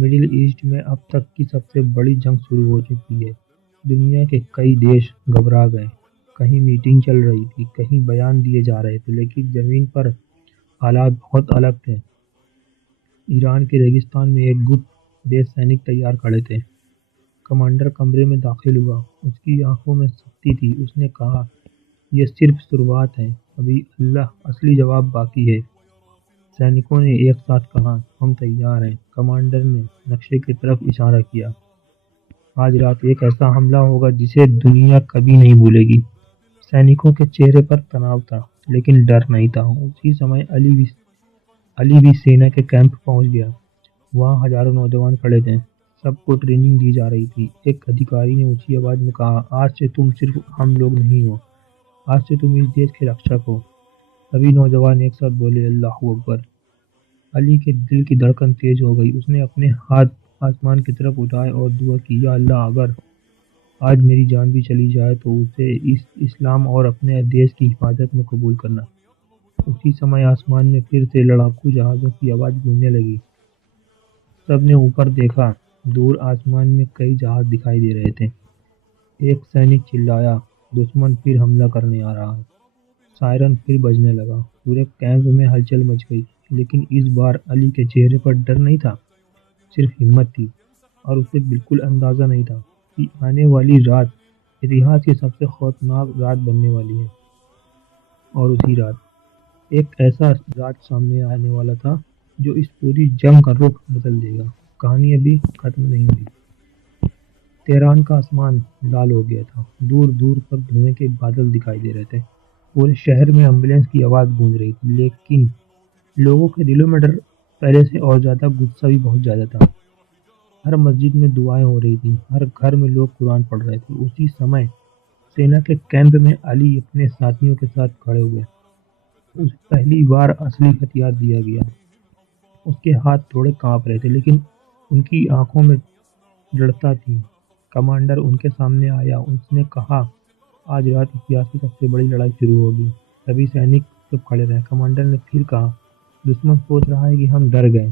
Middle asset میں اب تک کی سب سے بڑی جنگ شروع ہو چکی ہے۔ دنیا کے کئی دیش گھبرا گئے، کہیں میٹنگ چل رہی تھی، کہیں بیان دیے جا رہے تھے، لیکن زمین پر حالات بہت الگ تھے۔ ایران کے ریگستان میں ایک گپت بیس سینک تیار کھڑے تھے۔ کمانڈر کمرے میں داخل ہوا، اس کی آنکھوں میں سختی تھی۔ اس نے کہا، یہ صرف شروعات ہے، ابھی اصلی جواب باقی ہے۔ سینکوں نے ایک ساتھ کہا، ہم تیار ہیں۔ کمانڈر نے نقشے کی طرف اشارہ کیا۔ آج رات ایک ایسا حملہ ہوگا جسے دنیا کبھی نہیں بھولے گی۔ سینکوں کے چہرے پر تناؤ تھا، لیکن ڈر نہیں تھا۔ اسی سمے علی بھی سینا کے کیمپ پہنچ گیا۔ وہاں ہزاروں نوجوان کھڑے تھے، سب کو ٹریننگ دی جا رہی تھی۔ ایک ادھیکاری نے اونچی آواز میں کہا، آج سے تم صرف ہم لوگ نہیں ہو، آج سے تم اس دیش کے رکشک ہو۔ سبھی نوجوان ایک ساتھ بولے، اللہ اکبر۔ علی کے دل کی دھڑکن تیز ہو گئی۔ اس نے اپنے ہاتھ آسمان کی طرف اٹھائے اور دعا کی، یا اللہ، اگر آج میری جان بھی چلی جائے تو اسے اس اسلام اور اپنے دیش کی حفاظت میں قبول کرنا۔ اسی سمے آسمان میں پھر سے لڑاکو جہازوں کی آواز گونجنے لگی۔ سب نے اوپر دیکھا، دور آسمان میں کئی جہاز دکھائی دے رہے تھے۔ ایک سینک چلایا، دشمن پھر حملہ کرنے آ رہا ہے۔ سائرن پھر بجنے لگا، پورے کیمپ میں ہلچل مچ گئی۔ لیکن اس بار علی کے چہرے پر ڈر نہیں تھا، صرف ہمت تھی، اور اسے بالکل اندازہ نہیں تھا کہ آنے والی رات اتہاس کی سب سے خوفناک رات بننے والی ہے۔ اور اسی رات ایک ایسا رات سامنے آنے والا تھا جو اس پوری جنگ کا رخ بدل دے گا۔ کہانی ابھی ختم نہیں ہوئی۔ تہران کا آسمان لال ہو گیا تھا، دور دور تک دھوئیں کے بادل دکھائی دے رہے تھے۔ پورے شہر میں ایمبولینس کی آواز گونج رہی تھی، لیکن لوگوں کے دلوں میں ڈر پہلے سے اور زیادہ، غصہ بھی بہت زیادہ تھا۔ ہر مسجد میں دعائیں ہو رہی تھیں، ہر گھر میں لوگ قرآن پڑھ رہے تھے۔ اسی سمے سینا کے کیمپ میں علی اپنے ساتھیوں کے ساتھ کھڑے ہوئے۔ اسے پہلی بار اصلی ہتھیار دیا گیا۔ اس کے ہاتھ تھوڑے کانپ رہے تھے، لیکن ان کی آنکھوں میں دڑھتا تھی۔ کمانڈر ان کے سامنے آیا، اس نے کہا، آج رات اتہاس کی سب سے بڑی لڑائی شروع ہوگی۔ سبھی سینک چپ کھڑے رہے۔ کمانڈر نے پھر کہا، دشمن سوچ رہا ہے کہ ہم ڈر گئے،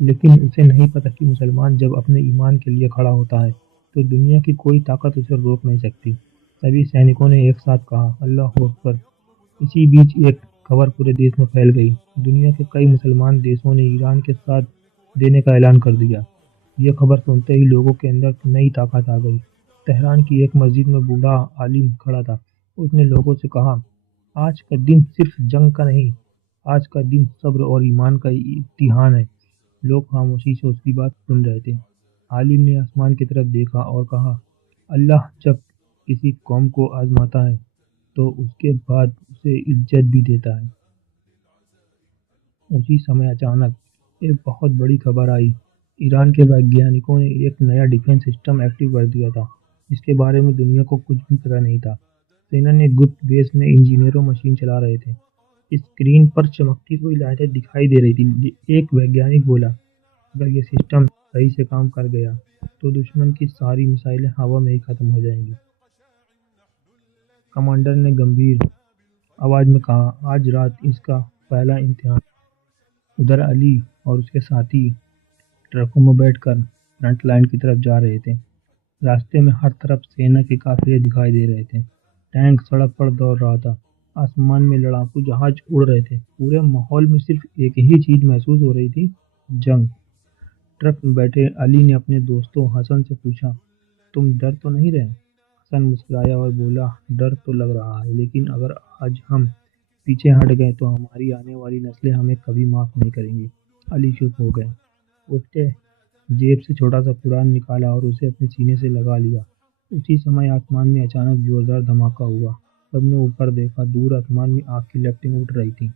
لیکن اسے نہیں پتا کہ مسلمان جب اپنے ایمان کے لیے کھڑا ہوتا ہے تو دنیا کی کوئی طاقت اسے روک نہیں سکتی۔ سبھی سینکوں نے ایک ساتھ کہا، اللہ اکبر۔ اسی بیچ ایک خبر پورے دیش میں پھیل گئی۔ دنیا کے کئی مسلمان دیشوں نے ایران کے ساتھ دینے کا اعلان کر دیا۔ یہ خبر سنتے ہی لوگوں کے اندر نئی طاقت آ گئی۔ تہران کی ایک مسجد میں بوڑھا عالم کھڑا تھا۔ اس نے لوگوں سے کہا، آج کا دن صرف جنگ کا نہیں، آج کا دن صبر اور ایمان کا امتحان ہے۔ لوگ خاموشی سے اس کی بات سن رہے تھے۔ عالم نے آسمان کی طرف دیکھا اور کہا، اللہ جب کسی قوم کو آزماتا ہے تو اس کے بعد اسے عزت بھی دیتا ہے۔ اسی سمے اچانک ایک بہت بڑی خبر آئی۔ ایران کے ویگیانکوں نے ایک نیا ڈیفنس سسٹم ایکٹیو کر دیا تھا، جس کے بارے میں دنیا کو کچھ بھی پتا نہیں تھا۔ سینا نے گپت بیس میں انجینئروں مشین چلا رہے تھے۔ اسکرین پر چمکتی ہوئی لائٹیں دکھائی دے رہی تھی۔ ایک ویگیانک بولا، اگر یہ سسٹم صحیح سے کام کر گیا تو دشمن کی ساری میزائلیں ہوا میں ہی ختم ہو جائیں گی۔ کمانڈر نے گمبھیر آواز میں کہا، آج رات اس کا پہلا امتحان۔ ادھر علی اور اس کے ساتھی ٹرکوں میں بیٹھ کر فرنٹ لائن کی طرف جا رہے تھے۔ راستے میں ہر طرف سینا کے قافلے دکھائی دے رہے تھے۔ ٹینک سڑک پر دوڑ رہا تھا، آسمان میں لڑاکو جہاز اڑ رہے تھے۔ پورے ماحول میں صرف ایک ہی چیز محسوس ہو رہی تھی، جنگ۔ ٹرک میں بیٹھے علی نے اپنے دوستوں حسن سے پوچھا، تم ڈر تو نہیں رہے؟ حسن مسکرایا اور بولا، ڈر تو لگ رہا ہے، لیکن اگر آج ہم پیچھے ہٹ گئے تو ہماری آنے والی نسلیں ہمیں کبھی معاف نہیں کریں گی۔ علی چپ ہو گئے۔ اس نے جیب سے چھوٹا سا قرآن نکالا اور اسے اپنے سینے سے لگا لیا۔ اسی سمے آسمان میں اچانک زوردار دھماکہ ہوا۔ سب نے اوپر دیکھا، دور آسمان میں آگ کی لپٹیں اٹھ رہی تھیں۔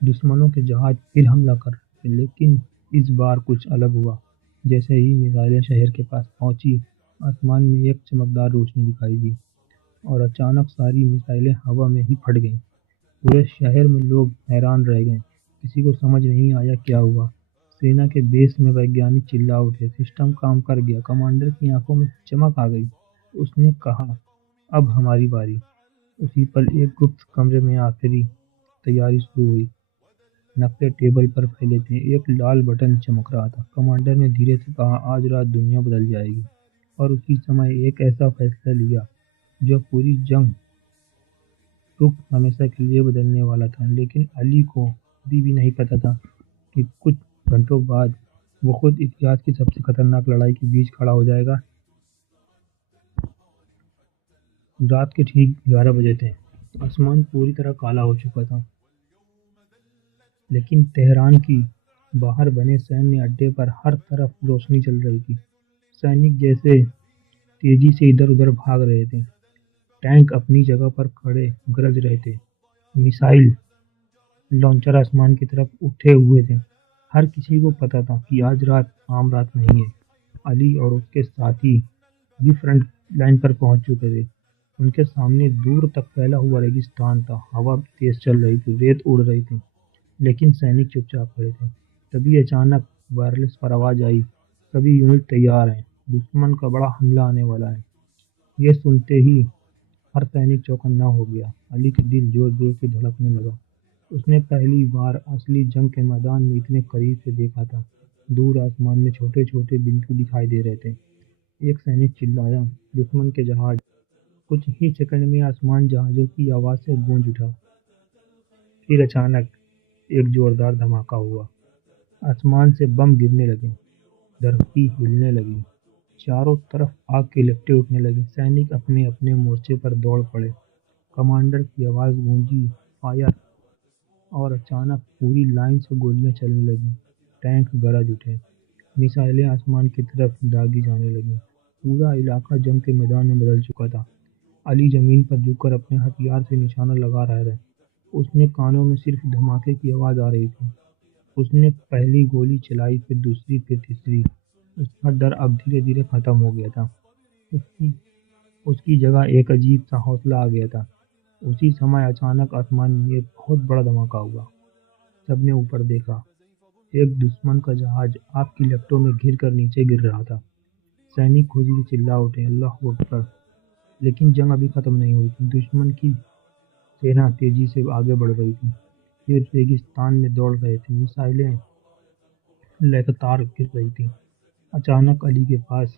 دشمنوں کے جہاز پھر حملہ کر رہے تھے، لیکن اس بار کچھ الگ ہوا۔ جیسے ہی میزائلیں شہر کے پاس پہنچی، آسمان میں ایک چمکدار روشنی دکھائی دی، اور اچانک ساری میزائلیں ہوا میں ہی پھٹ گئیں۔ پورے شہر میں لوگ حیران رہ گئے، کسی کو سمجھ نہیں آیا کیا ہوا۔ سینا کے بیس میں ویگیانک چلا اٹھے، سسٹم کام کر گیا۔ کمانڈر کی آنکھوں میں چمک آ گئی۔ اس نے کہا، اب ہماری باری۔ اسی پل ایک گپت کمرے میں آخری تیاری شروع ہوئی۔ نقطے ٹیبل پر پھیلے تھے، ایک لال بٹن چمک رہا تھا۔ کمانڈر نے دھیرے سے کہا، آج رات دنیا بدل جائے گی۔ اور اسی سمے ایک ایسا فیصلہ لیا جو پوری جنگ رخ ہمیشہ کے لیے بدلنے والا تھا۔ لیکن علی کو ابھی بھی نہیں پتا تھا کہ کچھ گھنٹوں بعد وہ خود اتہاس کی سب سے خطرناک لڑائی کے بیچ کھڑا ہو جائے گا۔ رات کے ٹھیک 11 بجے تھے۔ آسمان پوری طرح کالا ہو چکا تھا، لیکن تہران کی باہر بنے سینیہ اڈے پر ہر طرف روشنی چل رہی تھی۔ سینک جیسے تیزی سے ادھر ادھر بھاگ رہے تھے، ٹینک اپنی جگہ پر کھڑے گرج رہے تھے، میزائل لانچر آسمان کی طرف اٹھے ہوئے تھے۔ ہر کسی کو پتا تھا کہ آج رات عام رات نہیں ہے۔ علی اور اس کے ساتھی بھی فرنٹ لائن پر پہنچ چکے تھے۔ ان کے سامنے دور تک پھیلا ہوا ریگستان تھا، ہوا تیز چل رہی تھی، ریت اڑ رہی تھی، لیکن سینک چپ چاپ کھڑے تھے۔ تبھی اچانک وائرلیس پر آواز آئی، سبھی یونٹ تیار ہیں، دشمن کا بڑا حملہ آنے والا ہے۔ یہ سنتے ہی ہر سینک چوکنا ہو گیا۔ علی کا دل زور زور سے دھڑکنے لگا۔ اس نے پہلی بار اصلی جنگ کے میدان میں اتنے قریب سے دیکھا تھا۔ دور آسمان میں چھوٹے چھوٹے بندو دکھائی دے رہے تھے۔ ایک سینک چلایا، دشمن کے جہاز! کچھ ہی سیکنڈ میں آسمان جہازوں کی آواز سے گونج اٹھا۔ پھر اچانک ایک زوردار دھماکہ ہوا۔ آسمان سے بم گرنے لگے، دھرتی ہلنے لگی، چاروں طرف آگ کی لپٹیں اٹھنے لگیں۔ سینک اپنے اپنے مورچے پر دوڑ پڑے۔ کمانڈر کی آواز گونجی، فائر! اور اچانک پوری لائن سے گولیاں چلنے لگیں، ٹینک گرج اٹھے، میزائلیں آسمان کی طرف داغی جانے لگیں۔ پورا علاقہ جنگ کے میدان میں بدل چکا تھا۔ علی زمین پر جھک کر اپنے ہتھیار سے نشانہ لگا رہا تھا۔ اس کے کانوں میں صرف دھماکے کی آواز آ رہی تھی۔ اس نے پہلی گولی چلائی، پھر دوسری، پھر تیسری۔ اس کا ڈر اب دھیرے دھیرے ختم ہو گیا تھا۔ اس کی جگہ ایک عجیب سا حوصلہ آ گیا تھا۔ اسی سمے اچانک آسمان میں ایک بہت بڑا دھماکہ ہوا۔ سب نے اوپر دیکھا۔ ایک دشمن کا جہاز آگ کی لپٹوں میں گھر کر نیچے گر رہا تھا۔ سینک خوشی سے چلا اٹھے، اللہ اکبر! لیکن جنگ ابھی ختم نہیں ہوئی تھی۔ دشمن کی سینا تیزی سے آگے بڑھ رہی تھی، پھر ریگستان میں دوڑ رہے تھے، میزائلیں لگاتار گر رہی تھیں۔ اچانک علی کے پاس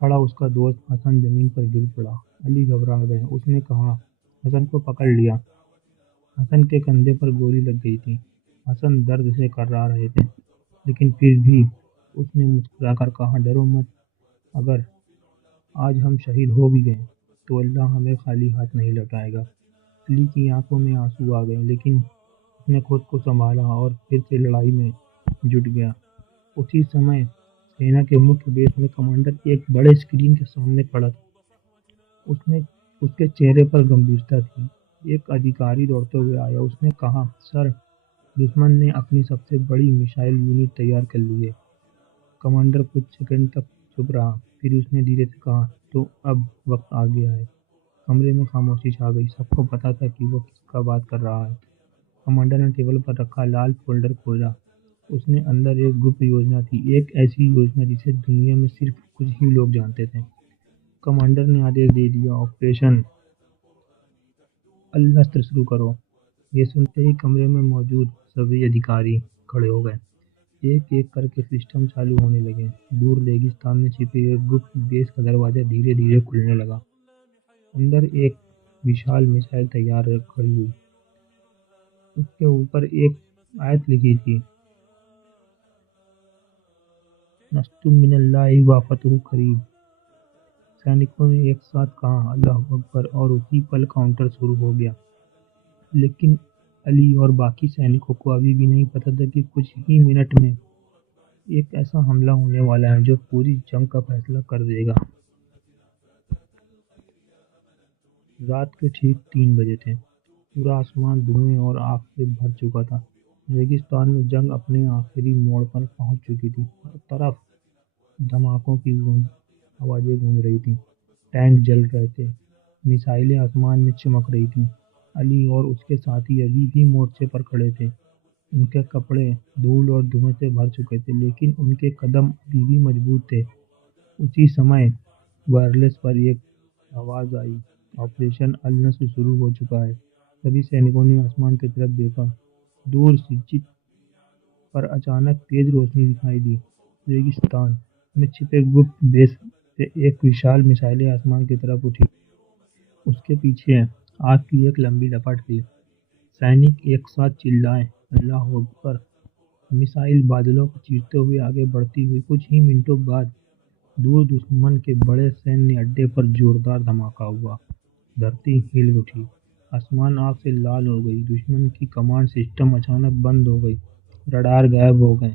کھڑا اس کا دوست حسن زمین پر گر پڑا۔ علی گھبرا گئے۔ اس نے کہا، حسن کو پکڑ لیا۔ حسن کے کندھے پر گولی لگ گئی تھی۔ حسن درد سے کرا رہے تھے، لیکن پھر بھی اس نے مسکرا کر کہا، ڈرو مت، اگر آج ہم شہید ہو بھی گئے تو اللہ ہمیں خالی ہاتھ نہیں لوٹائے گا۔ علی کی آنکھوں میں آنسو آ گئے، لیکن اس نے خود کو سنبھالا اور پھر سے لڑائی میں جٹ گیا۔ اسی سمے سینا کے مکھیہ بیس میں کمانڈر ایک بڑے اسکرین کے سامنے کھڑا تھا۔ اس کے چہرے پر گمبھیرتا تھی۔ ایک ادھیکاری دوڑتے ہوئے آیا۔ اس نے کہا، سر، دشمن نے اپنی سب سے بڑی میزائل یونٹ تیار کر لی ہے۔ کمانڈر کچھ سیکنڈ تک چپ رہا، پھر اس نے دھیرے سے کہا، تو اب وقت آ گیا ہے۔ کمرے میں خاموشی چھا گئی۔ سب کو پتا تھا کہ وہ کس کا بات کر رہا ہے۔ کمانڈر نے ٹیبل پر رکھا لال فولڈر کھولا۔ اس میں اندر ایک گپت یوجنا تھی، ایک ایسی یوجنا جسے دنیا میں صرف کچھ ہی لوگ جانتے تھے۔ کمانڈر نے آدیش دے دیا، آپریشن النصر شروع کرو۔ یہ سنتے ہی کمرے میں موجود سبھی ادھیکاری کھڑے ہو گئے۔ ایک ایک کر کے سسٹم چالو ہونے لگے۔ دور ریگستان میں چھپے ایک گپت بیس کا دروازہ دھیرے دھیرے کھلنے لگا۔ اندر ایک وشال میزائل تیار کھڑی ہوئی۔ اس کے اوپر ایک آیت لکھی تھی، نصر من اللہ و فتح قریب۔ سینکوں نے ایک ساتھ کہا، اللہ اکبر، اور اسی پل کاؤنٹر شروع ہو گیا۔ لیکن علی اور باقی سینکوں کو ابھی بھی نہیں پتا تھا کہ کچھ ہی منٹ میں ایک ایسا حملہ ہونے والا ہے جو پوری جنگ کا فیصلہ کر دے گا۔ رات کے ٹھیک 3 بجے تھے۔ پورا آسمان دھوئیں اور آگ سے بھر چکا تھا۔ ریگستان میں جنگ اپنے آخری موڑ پر پہنچ چکی تھی۔ ہر طرف دھماکوں کی آوازیں گونج رہی تھیں، ٹینک جل رہے تھے، میزائلیں آسمان میں چمک رہی تھیں۔ علی اور اس کے ساتھی ابھی بھی مورچے پر کھڑے تھے۔ ان کے کپڑے دھول اور دھوئیں سے بھر چکے تھے، لیکن ان کے قدم ابھی بھی مضبوط تھے۔ اسی سمے وائرلیس پر ایک آواز آئی، آپریشن النصر شروع ہو چکا ہے۔ سبھی سینکوں نے آسمان کی طرف دیکھا۔ دور سے پر اچانک تیز روشنی دکھائی دی۔ ریگستان میں چھپے گپت بیس سے ایک وشال میزائل آسمان کی طرف اٹھی۔ اس کے پیچھے آگ کی ایک لمبی لپٹ تھی۔ سینک ایک ساتھ چلائے، اللہ اکبر! میزائل بادلوں کو چیرتے ہوئے آگے بڑھتی ہوئی کچھ ہی منٹوں بعد دور دشمن کے بڑے سینیہ اڈے پر زوردار دھماکہ ہوا۔ دھرتی ہل اٹھی، آسمان آگ سے لال ہو گئی، دشمن کی کمانڈ سسٹم اچانک بند ہو گئی، رڈار غائب ہو گئے،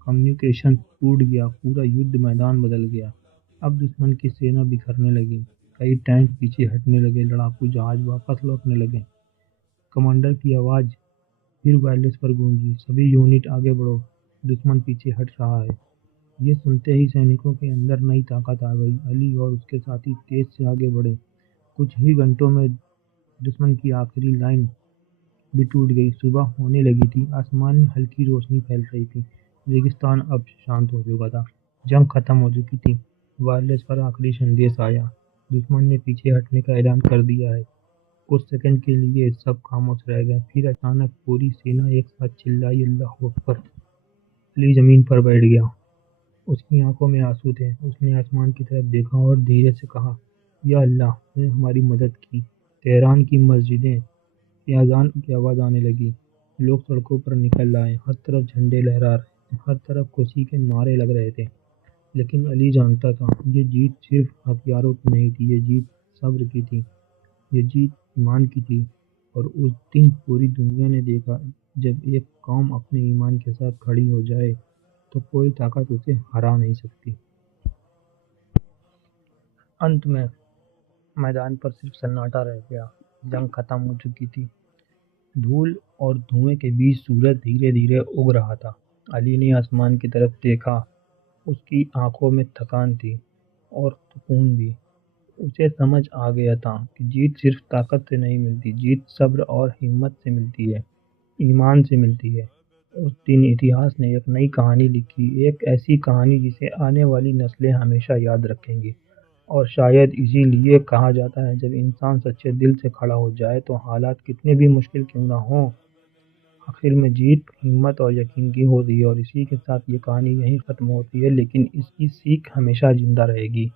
کمیونیکیشن ٹوٹ گیا، پورا یدھ میدان بدل گیا۔ اب دشمن کی سینا بکھرنے لگی، کئی ٹینک پیچھے ہٹنے لگے، لڑاکو جہاز واپس لوٹنے لگے۔ کمانڈر کی آواز پھر وائرلیس پر گونجی، سبھی یونٹ آگے بڑھو، دشمن پیچھے ہٹ رہا ہے۔ یہ سنتے ہی سینکوں کے اندر نئی طاقت آ گئی۔ علی اور اس کے ساتھی تیز سے آگے بڑھے۔ کچھ ہی گھنٹوں میں دشمن کی آخری لائن بھی ٹوٹ گئی۔ صبح ہونے لگی تھی، آسمان میں ہلکی روشنی پھیل رہی تھی، ریگستان اب شانت ہو چکا تھا، جنگ ختم ہو چکی تھی۔ وائرلیس پر آخری سندیش آیا، دشمن نے پیچھے ہٹنے کا اعلان کر دیا ہے۔ کچھ سیکنڈ کے لیے سب خاموش رہ گئے، پھر اچانک پوری سینا ایک ساتھ چلائی، اللہ اکبر! علی زمین پر بیٹھ گیا، اس کی آنکھوں میں آنسو تھے۔ اس نے آسمان کی طرف دیکھا اور دھیرے سے کہا، یا اللہ نے ہماری مدد کی۔ تہران کی مسجدیں سے اذان کی آواز آنے لگی، لوگ سڑکوں پر نکل آئے، ہر طرف جھنڈے لہرا رہے تھے، ہر طرف خوشی کے نعرے لگ رہے تھے۔ لیکن علی جانتا تھا، یہ جیت صرف ہتھیاروں کی نہیں تھی، یہ جیت صبر کی تھی، یہ جیت ایمان کی تھی۔ اور اس دن پوری دنیا نے دیکھا، جب ایک قوم اپنے ایمان کے ساتھ کھڑی ہو جائے تو کوئی طاقت اسے ہرا نہیں سکتی۔ انت میں میدان پر صرف سناٹا رہ گیا، جنگ ختم ہو چکی تھی۔ دھول اور دھوئیں کے بیچ سورج دھیرے دھیرے اگ رہا تھا۔ علی نے آسمان کی طرف دیکھا، اس کی آنکھوں میں تھکان تھی اور سکون بھی۔ اسے سمجھ آ گیا تھا کہ جیت صرف طاقت سے نہیں ملتی، جیت صبر اور ہمت سے ملتی ہے، ایمان سے ملتی ہے۔ اس دن اتہاس نے ایک نئی کہانی لکھی، ایک ایسی کہانی جسے آنے والی نسلیں ہمیشہ یاد رکھیں گی۔ اور شاید اسی لیے کہا جاتا ہے، جب انسان سچے دل سے کھڑا ہو جائے تو حالات کتنے بھی مشکل کیوں نہ ہوں، آخر میں جیت ہمت اور یقین کی ہوتی ہے۔ اور اسی کے ساتھ یہ کہانی یہیں ختم ہوتی ہے، لیکن اس کی سیکھ ہمیشہ زندہ رہے گی۔